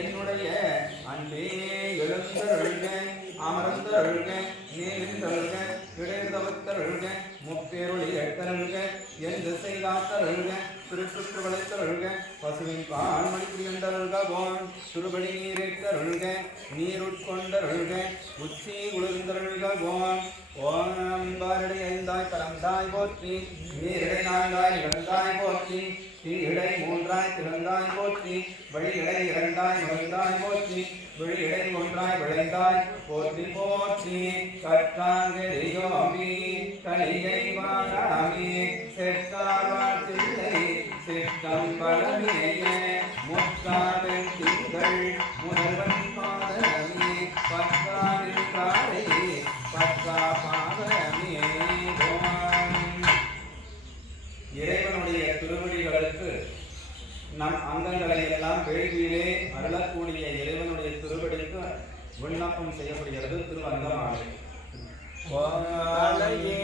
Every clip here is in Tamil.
என்னுடைய அன்பே எழுந்தருள்க அமர்ந்தருள்க நீந்தருள்க இடைந்தவத்தருள்க முப்பேருளி எட்டருள்க என் திசை காத்தருள்க திருச்சுற்று வளைத்தருள்க பசுவின் பால் மணிக்குரியண்டருள்கோன் திருபடி நீரேற்றருள்க நீருட்கொண்டருள்க உச்சி உளுந்தருள்கோன் ஓம் பாரடி ஐந்தாய் கலந்தாய் போற்றி நீரிடை நான்காய் இழந்தாய் போற்றி இடை மூன்றாய் திறந்தாய் போற்றி வழி இடை இரண்டாய் நுழைந்தாய் போற்றி விழி இடை ஒன்றாய் விளைந்தாய் போற்றி போற்றி கற்றாங்கி கலிகை வாராமி செட்டார் வாழ்த்தில்லை சித்தம் பழமிய முத்தாவின் திங்கள் முதல்வன் பாதமே பற்றாரின் காரை பற்றா பாதமே. இறைவனுடைய திருவடிகளுக்கு நம் அங்கங்களை எல்லாம் வேள்வியிலே அருளக்கூடிய இறைவனுடைய திருவடிக்கு விண்ணப்பம் செய்யப்படுகிறது. திருவங்கமாலை. தலையே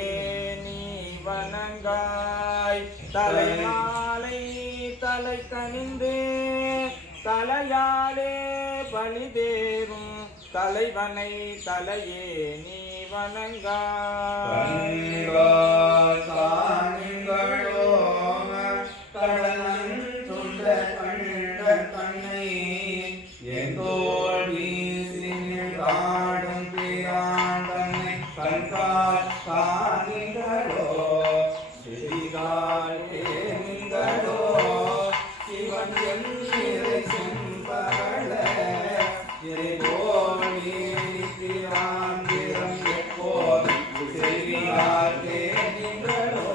நீ வணங்காய் தலைமாலை தலை கனிந்து தலையாலே பழிதேறும் தலைவனை தலையே நீ வணங்காய். கடலன் சுண்ட கண்ட கண்ணை எங்கோல் வீசினில் காடும் பிரான் தன்னை கண்கால் காண்கின்றோ செவிகால் ஏங்கின்றோ சிவன் எந்திரை செம்பகல இறைவோல் வீசிரான் திறம் எப்போதும் செவிகால் ஏங்கின்றோ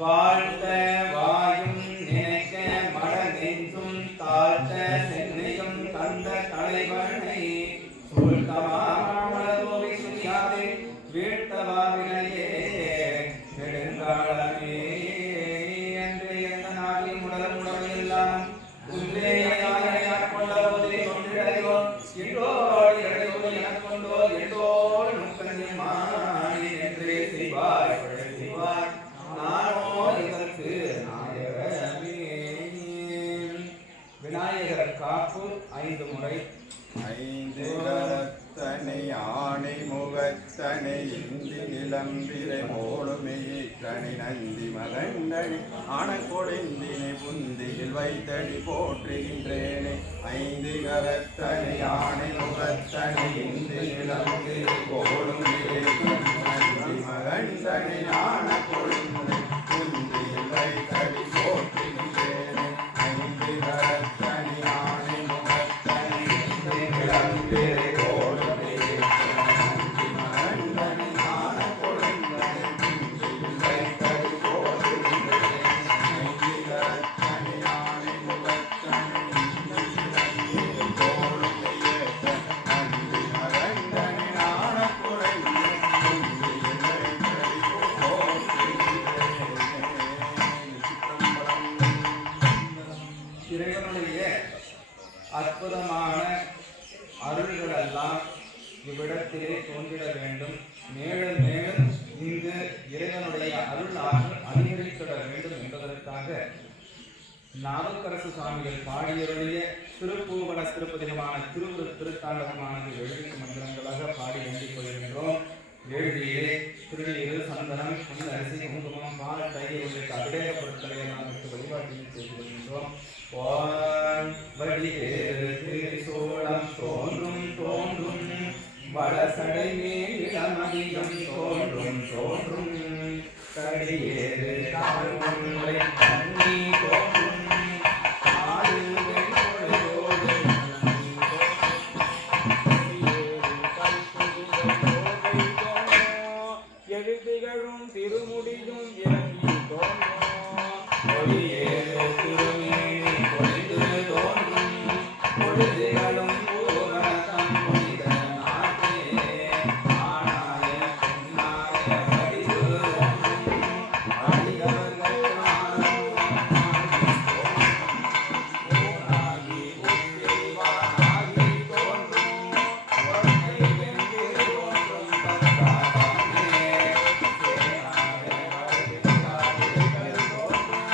வாழ்த்த வாயும் நினைக்க மட நெஞ்சும் தாழ்த்த சென்னையும் தந்த தலைவனை சூழ்த்தமாமலதோவி சுயாதே வீழ்த்தவாவினையே நெடுங்காலமே என்று எந்த நாளில் முடலும் முடலையெல்லாம் உள்ளேயாயார் கொண்டோதே கொண்டிடையோ எண்டோடு இடையோடு எனக்கொண்டோ எண்டோடு நுக்கஞ்சி மாணி என்றே செய்வாய் செய்வாய் விநாயகர் காப்பு 5 முறை. ஐந்து கரத்தனை ஆணை முகத்தனை இந்தி நிலம்பிரை மோளுமையை கனி நந்தி மகண்டனி ஆனக்கொழிந்தினை புந்தியில் வைத்தடி போற்றுகின்றேனே. ஐந்து கரத்தனை ஆணை முகத்தனை இந்தி நிலம்பிரை மோளுமையை நந்தி மகன் மகண்டனை ஞான கொழுந்தை குந்திலை கடி போற்றுகின்றேன் ஐந்து கரத்தனி யானை முகத்தனி விளம்பிரை போலுமே மகண்டனை ஞான கொழுந்தை குந்திலை கடி போற்றுகின்றேன் ஐந்து கரத்தனி யானை முகத்தனி விளம்பிரை போலுமே நந்தி மகண்டனை ஞான கொழுந்தை குந்திலை கடி போற்றுகின்றேன். சிற்றம்பலம். இறைவனுடைய அற்புதமான அருள்கள் எல்லாம் இவ்விடத்திலே தோன்றிட வேண்டும். மேலும் மேலும் இங்கு இறைவனுடைய அருள் ஆற்றல் அதிகரித்திட வேண்டும் என்பதற்காக நாவுக்கரசு சுவாமிகள் பாடியருடைய திருப்பூவன திருப்பதிகமான திருத்தாண்டகமானது எழுதி மந்திரங்களாக பாடி வேண்டிக் கொள்கின்றோம். வேள்வியிலே திருநீர், சந்தனம், புல், அரிசி, குங்குமம், பால், தயிர் உள்ளிட்ட அபிடேக பொருட்களை எல்லாம் விட்டு வழிபாட்டில் செய்து வருகின்றோம். வடிவேறு திருசோளம் தோன்றும் தோன்றும் வளசடை மேல் இளமதியம் தோன்றும் தோன்றும் கடியேறு கால்முறை கண்ணி தோன்றும் ஆறு வெண்கொடையோடு எழுதிகளும் திருமுடியும் இறங்கி தோன்றும் கொடியேறு திருமேனி பொழிந்து தோன்றும் பொழுதுகளும் பூரணத்தம் புனித நாட்டே ஆனாய பெண்ணாய வடிவு தோன்றும் அடியவர்கள் ஆகி உத்திரிவானாகி தோன்றும் ஒன்றை வென்று தோன்றும் தத்தாமே சேனாய வடிவாய் தோன்றும்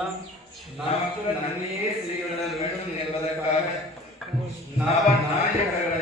எல்லாம் நமக்கு நன்மையே செய்திட வேண்டும் என்பதற்காக நவநாயகர்கள்